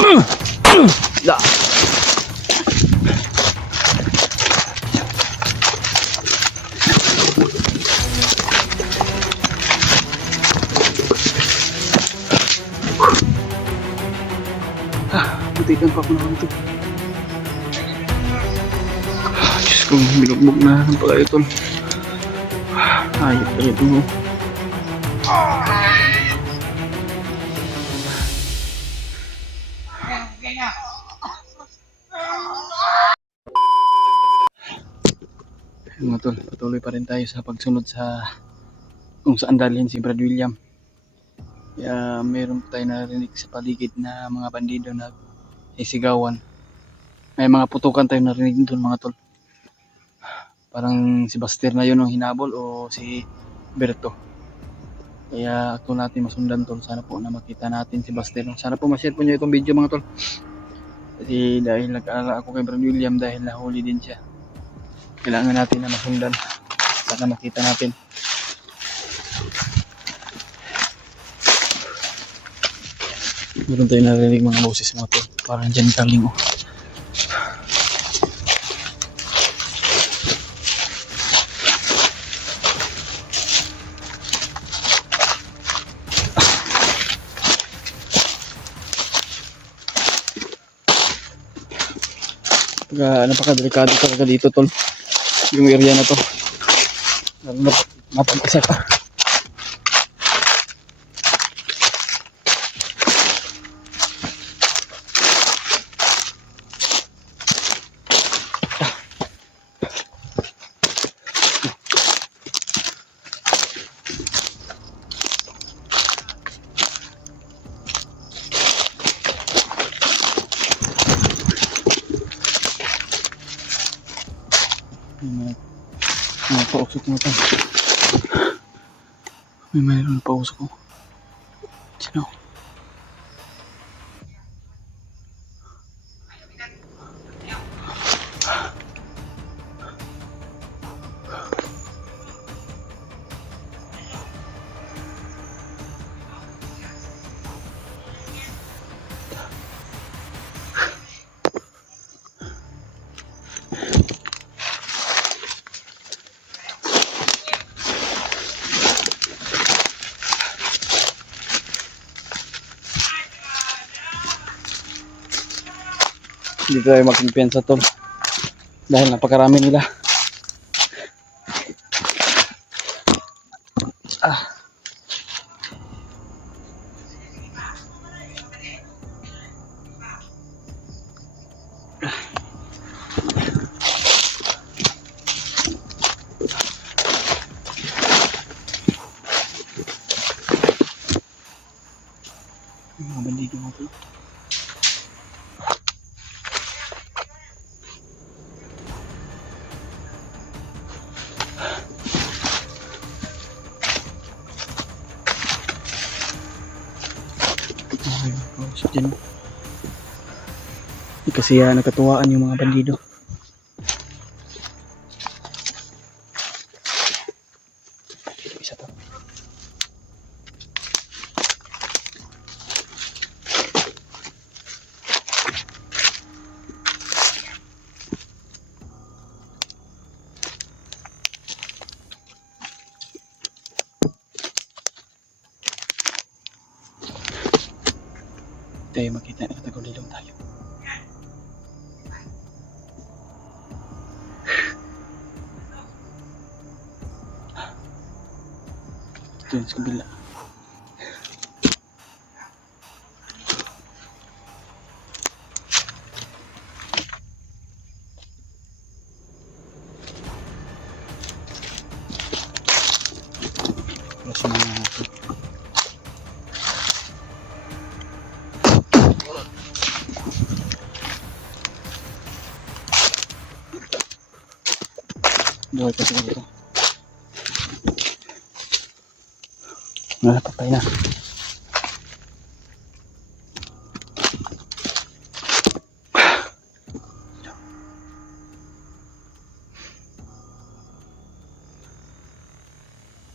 Da. Butikan pa ako naman ito. Diyos ko, binugbog na ng pala ito. Ayop na ito. Mga tol, patuloy pa rin tayo sa pagsunod sa kung saan dalhin si Brad William. Kaya meron tayo narinig sa paligid na mga bandido na isigawan. May mga putukan tayo narinig doon mga tol. Parang si Buster na yun ang hinabol o si Berto. Kaya ako natin masundan tol. Sana po na makita natin si Buster. Sana po ma-share po nyo itong video mga tol. Kasi dahil nag-aalala ako kay Brad William dahil nahuli din siya. Kailangan natin na masundan. Sana makita natin. Meron tayo narinig mga boses mga tol. Parang dyan kaling oh. Napakadelikado talaga dito tol. Yung area na to. Napag-isa ka. May pausok mo ito. May mayroon pausok ko. Sino? Hindi tayo magkumpiyansa tol dahil napakarami nila. Mga bandido mo tol. Diyan. Kasi nagkatuwaan yung mga bandido. Isa to. Tayo makita na katagulilong tayo. Ito yung sa kabila. Plus mga natin. Buhay pa siguro ito. Patay na.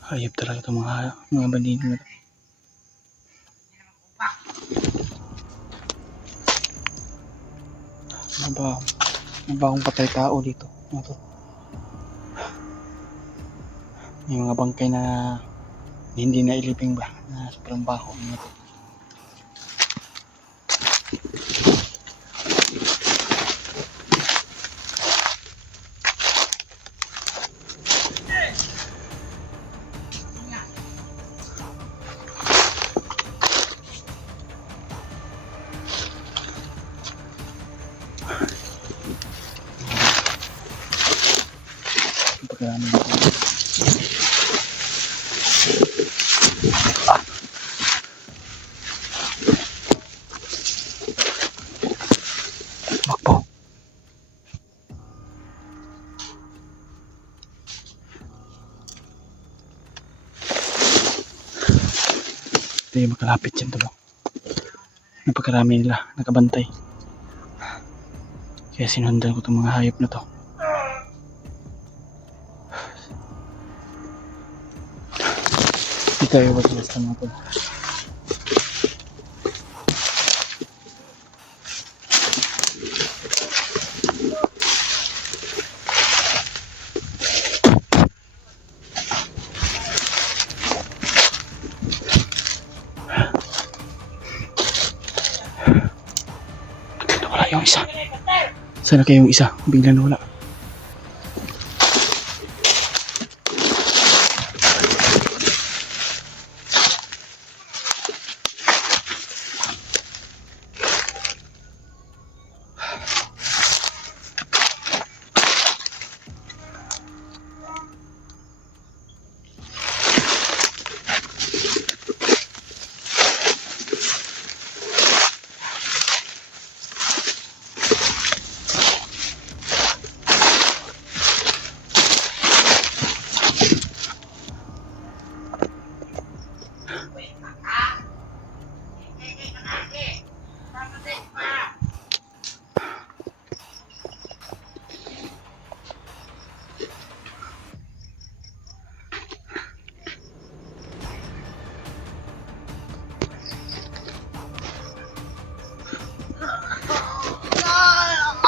Hayop talaga itong mga bandido na ito. Mabaho. Mabahong patay tao dito. Ano to? May mga bangkay na hindi na ilibing ba? Na sobrang baho. Ano to? Pagkarami dito. Bakbo. Hindi makalapit yan to. Napagkarami nila. Nakabantay. Kaya sinundan ko itong mga hayop na to. Hindi tayo basta mga to. Wala yung isa. Sana kayong isa? Bigla na wala.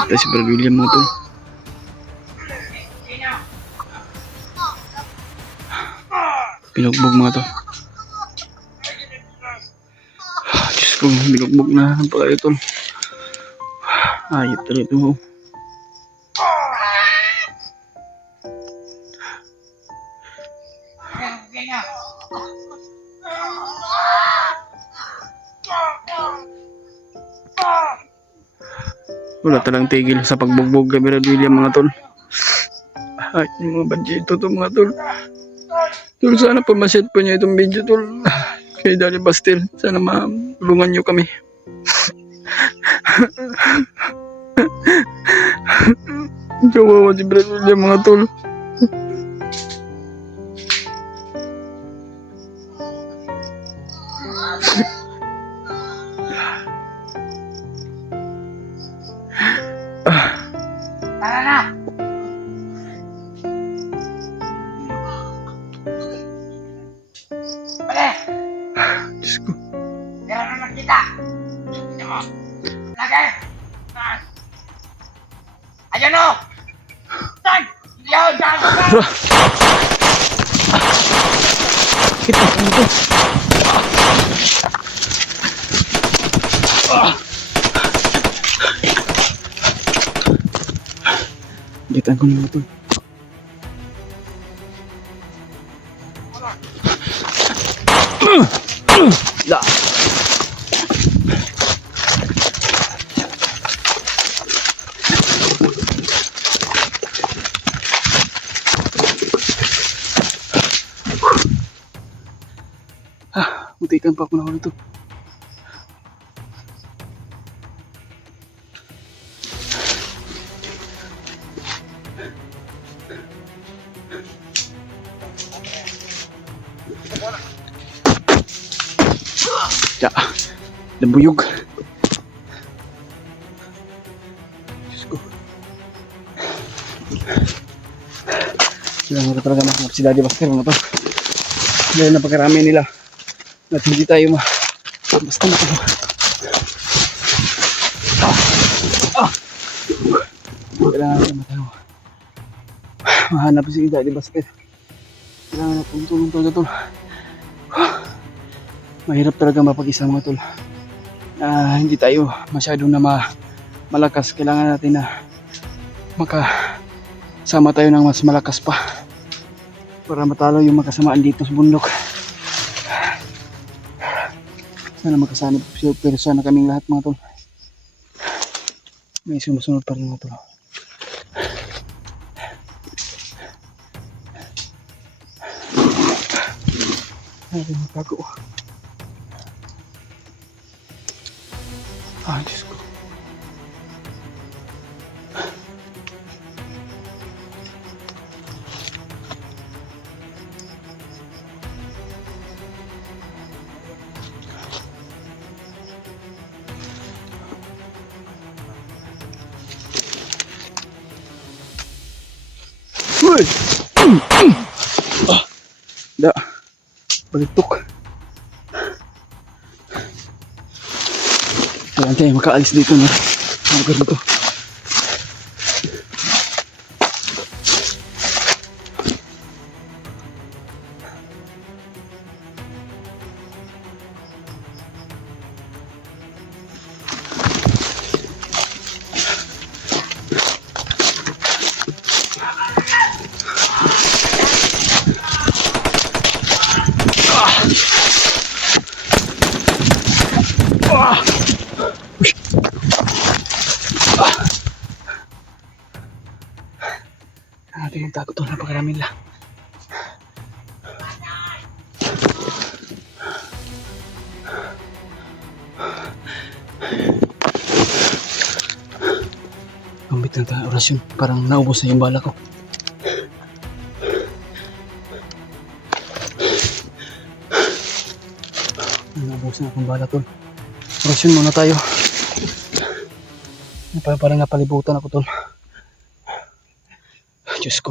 Ito si Brad William mga tol. Binugbog mga to. Diyos ko, binugbog na ng pala ito. Ayop talaga ito. Wala talang tigil sa pagbugbog kay Brad William mga tol. Ay, yung mga bandito to mga tol. Tol, sana pamasit po niyo itong video tol. Kay Daddy Bastil, sana matulungan niyo kami. Kawawa si Brad William mga tol. Tara na! Pare! Diyos ko. Meron na kita! Tignan mo! Lagay! Ayan o! Tay! Yan! Yan! Kita ko ito. Gitan ko na ito. Da. Mutikan pa ako na ulit ito. Ya, lembuyog. Diyos ko. Sila mo talaga makamap si Daddy Buster mo to. Dahil napakarami nila. At hindi tayo basta na ako. Kailangan natin matayo. Mahanap si Daddy Basket. Kailangan natin tulong tol. Mahirap talaga mapag-isa mga tol. Hindi tayo masyado na malakas. Kailangan natin na makasama tayo ng mas malakas pa para matalo yung makasamaan dito sa bundok. Sana makasanib pero sana kaming lahat mga tol. May sumusunod pa rin mga tol. Ay, matago. Diyos ko. Uy! Da. Balitok. Kailangan tayo makaalis dito na. Ang lugar dito. Natin magtago ito. Napakarami nila. Gambit na tayo orasyon. Parang naubos na yung bala ko. Naubos na akong bala tol. Orasyon muna tayo. Parang napalibutan ako tol. Diyos ko.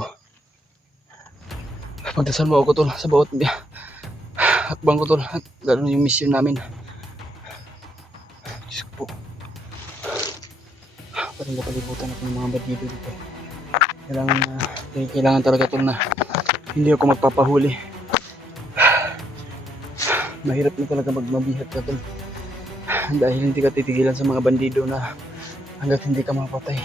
Pagdasal mo ako tol sa bawat hakbang ko tol. At lalo yung mission namin. Diyos ko po. Parang napalibutan ako ng mga bandido dito. Kailangan talaga tol na hindi ako magpapahuli. Mahirap na talaga magmabihat ka tol. Dahil hindi ka titigilan sa mga bandido na hanggat hindi ka mapatay.